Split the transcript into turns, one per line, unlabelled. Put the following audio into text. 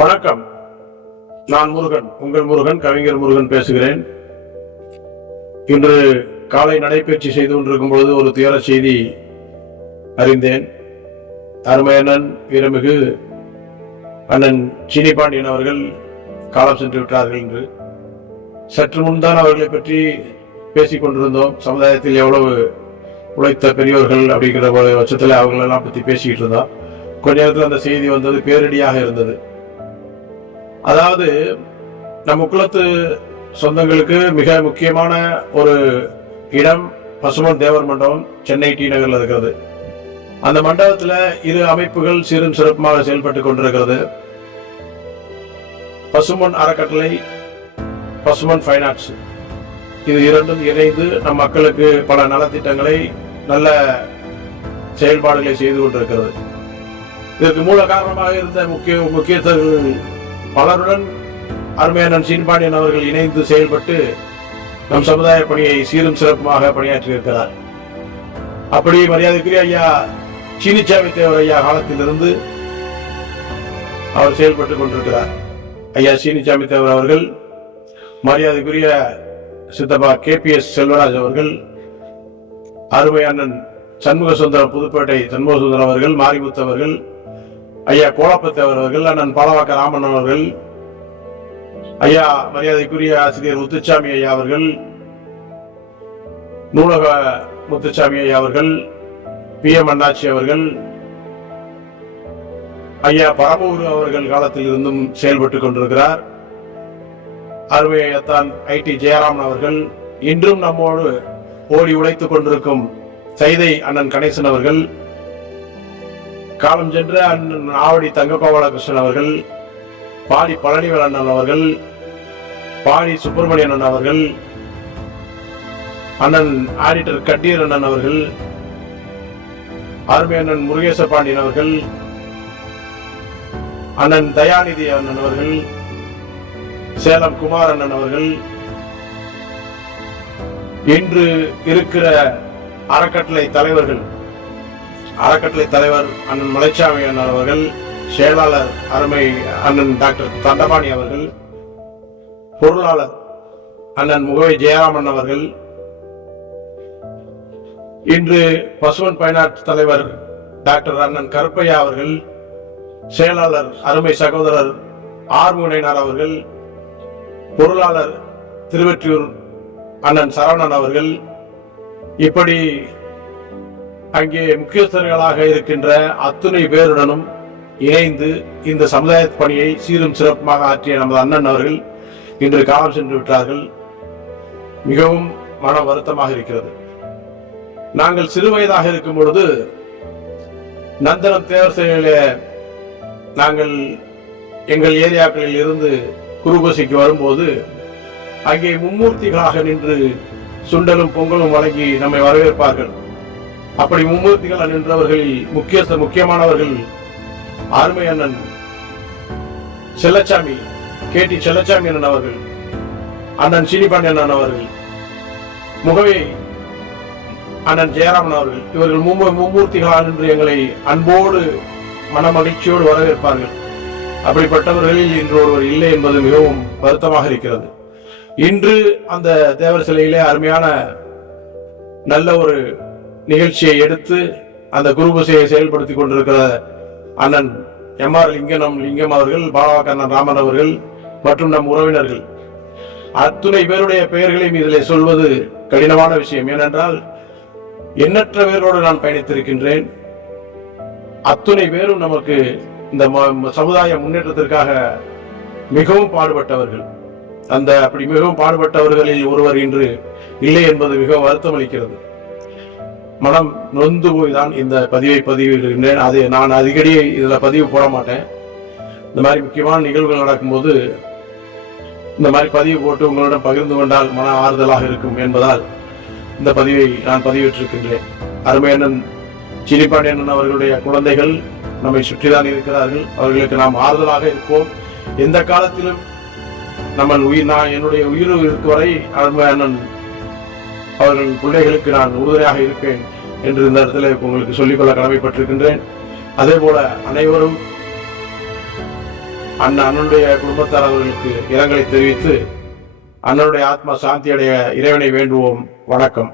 வணக்கம். நான் முருகன் உங்கள் முருகன் கவிஞர் முருகன் பேசுகிறேன். இன்று காலை நடைபயிற்சி செய்து கொண்டிருக்கும் பொழுது ஒரு துயர செய்தி அறிந்தேன். அருமையண்ணன் வீரமிகு அண்ணன் சீனி பாண்டியன் அவர்கள் காலம் சென்று விட்டார்கள் என்று. சற்று முன்தான் அவர்களை பற்றி பேசிக் கொண்டிருந்தோம். சமுதாயத்தில் எவ்வளவு உழைத்த பெரியவர்கள் அப்படிங்கிற ஒரு பட்சத்தில் அவங்களெல்லாம் பற்றி பேசிக்கிட்டு இருந்தோம். கொஞ்ச நேரத்தில் அந்த செய்தி வந்தது பேரிடியாக இருந்தது. அதாவது நம்ம குலத்து சொந்தங்களுக்கு மிக முக்கியமான ஒரு இடம் பசுமன் தேவர் மண்டபம் சென்னை டி நகரில் இருக்கிறது. அந்த மண்டபத்துல இரு அமைப்புகள் சீரும் சிறப்புமாக செயல்பட்டு கொண்டிருக்கிறது. பசுமன் அறக்கட்டளை பசுமன் ஃபைனான்ஸ் இது இரண்டும் இணைந்து நம் மக்களுக்கு பல நலத்திட்டங்களை நல்ல செயல்பாடுகளை செய்து கொண்டிருக்கிறது. இதற்கு மூல காரணமாக இருந்த முக்கிய முக்கியஸ்தர்கள் பலருடன் அருமையான சீன்பாண்டியன் அவர்கள் இணைந்து செயல்பட்டு நம் சமுதாய பணியை சீரும் சிறப்புமாக பணியாற்றி இருக்கிறார் அப்படி மரியாதைக்குரிய ஐயா சீனிச்சாமி தேவர் ஐயா காலத்திலிருந்து அவர் செயல்பட்டுக் கொண்டிருக்கிறார். ஐயா சீனிச்சாமி தேவர் அவர்கள் மரியாதைக்குரிய சித்தப்பா கே பி எஸ் செல்வராஜ் அவர்கள் அருமை அண்ணன் சண்முக சுந்தரம் புதுப்பேட்டை சண்முக சுந்தரம் அவர்கள் மாரிமுத்து அவர்கள் ஐயா கோலப்பத்தேவர் அவர்கள் அண்ணன் பாலவாக்க ராமன் அவர்கள் ஐயா மரியாதைக்குரிய ஆசிரியர் முத்துச்சாமி ஐயா அவர்கள் நூலக முத்துச்சாமி ஐயா அவர்கள் பி எம் அண்ணாச்சி அவர்கள் ஐயா பரமூர் அவர்கள் காலத்தில் இருந்தும் செயல்பட்டுக் கொண்டிருக்கிறார். அருமை ஐயத்தான் ஐ டி ஜெயராமன் அவர்கள் இன்றும் நம்மோடு ஓடி உழைத்துக் கொண்டிருக்கும் சைதை அண்ணன் கணேசன் அவர்கள் காலம் சென்ற அண்ணன் ஆவடி தங்ககோபாலகிருஷ்ணன் அவர்கள் பாடி பழனிவேல் அண்ணன் அவர்கள் பாடி சுப்பிரமணியன் அண்ணன் அவர்கள் அண்ணன் ஆடிட்டர் கட்டீர் அண்ணன் அவர்கள் அருமை அண்ணன் முருகேச பாண்டியன் அவர்கள் அண்ணன் தயாநிதி அண்ணன் அவர்கள் சேலம் குமார் அண்ணன் அவர்கள் இன்று இருக்கிற அறக்கட்டளை தலைவர்கள் அறக்கட்டளை தலைவர் அண்ணன் மலைச்சாமி அண்ணன் அவர்கள் செயலாளர் அருமை அண்ணன் டாக்டர் தண்டபாணி அவர்கள் பொருளாளர் அண்ணன் முகவை ஜெயராமன் அவர்கள் இன்று பசுவன் பயனாட்டு தலைவர் டாக்டர் அண்ணன் கருப்பையா அவர்கள் செயலாளர் அருமை சகோதரர் ஆர்முனைனார் அவர்கள் பொருளாளர் திருவற்றியூர் அண்ணன் சரவணன் அவர்கள் இப்படி அங்கே முக்கியஸ்தர்களாக இருக்கின்ற அத்துணை பேருடனும் இணைந்து இந்த சமுதாய பணியை சீரும் சிறப்புமாக ஆற்றிய நமது அண்ணன் அவர்கள் இன்று காலம் சென்று விட்டார்கள். மிகவும் மன வருத்தமாக இருக்கிறது. நாங்கள் சிறு வயதாக இருக்கும் பொழுது நந்தனம் தேவர் செயலிலே நாங்கள் எங்கள் ஏரியாக்களில் இருந்து குருபசிக்கு வரும்போது அங்கே மும்மூர்த்திகளாக நின்று சுண்டலும் பொங்கலும் வழங்கி நம்மை வரவேற்பார்கள். அப்படி மும்மூர்த்திகள் நின்றவர்களில் முக்கிய முக்கியமானவர்கள் ஆர்மை அண்ணன் செல்லச்சாமி கே. டி. செல்லச்சாமி அண்ணன் அவர்கள் அண்ணன் சீனிபாண்டியன் அண்ணன் அவர்கள் முகவே அண்ணன் ஜெயராமன் அவர்கள் இவர்கள் மும்பை மும்மூர்த்திகளாக நின்று எங்களை அன்போடு மனமகிழ்ச்சியோடு வரவேற்பார்கள். அப்படிப்பட்டவர்களில் இன்று ஒருவர் இல்லை என்பது மிகவும் வருத்தமாக இருக்கிறது. இன்று அந்த தேவர் சிலையிலே அருமையான நல்ல ஒரு நிகழ்ச்சியை எடுத்து அந்த குருபூசையை செயல்படுத்தி கொண்டிருக்கிற அண்ணன் எம் ஆர் லிங்கனம் லிங்கம் அவர்கள் பாலவாக்கண்ணன் ராமன் அவர்கள் மற்றும் நம் உறவினர்கள். அத்துணை பேருடைய பெயர்களையும் இதில் சொல்வது கடினமான விஷயம். ஏனென்றால் எண்ணற்ற பேரோடு நான் பயணித்திருக்கின்றேன். அத்துணை பேரும் நமக்கு இந்த ம- சமுதாய முன்னேற்றத்திற்காக மிகவும் பாடுபட்டவர்கள். அந்த அப்படி மிகவும் பாடுபட்டவர்களில் ஒருவர் இன்று இல்லை என்பது மிகவும் வருத்தம் அளிக்கிறது மனம் நொந்து போய் தான் இந்த பதிவை பதிவிடுகின்றேன். அது நான் அடிக்கடி இதில் பதிவு போட மாட்டேன். இந்த மாதிரி முக்கியமான நிகழ்வுகள் நடக்கும்போது இந்த மாதிரி பதிவு போட்டு உங்களுடன் பகிர்ந்து கொண்டால் மன ஆறுதலாக இருக்கும் என்பதால் இந்த பதிவை நான் பதிவிட்டிருக்கின்றேன். அருமையண்ணன் சினிப்பாண்டியண்ணன் அவர்களுடைய குழந்தைகள் நம்மை சுற்றிதான் இருக்கிறார்கள். அவர்களுக்கு நாம் ஆறுதலாக இருப்போம். எந்த காலத்திலும் நம்ம உயிர் நான் என்னுடைய உயிர் இருக்கும் வரை அருமையண்ணன் அவர்களின் பிள்ளைகளுக்கு நான் உறுதுணையாக இருப்பேன் என்று இந்த இடத்துல உங்களுக்கு சொல்லிக்கொள்ள கடமைப்பட்டிருக்கின்றேன். அதே போல அனைவரும் அண்ணன் அண்ணனுடைய குடும்பத்தார் அவர்களுக்கு இரங்கலை தெரிவித்து அண்ணனுடைய ஆத்மா சாந்தி அடைய இறைவனை வேண்டுவோம். வணக்கம்.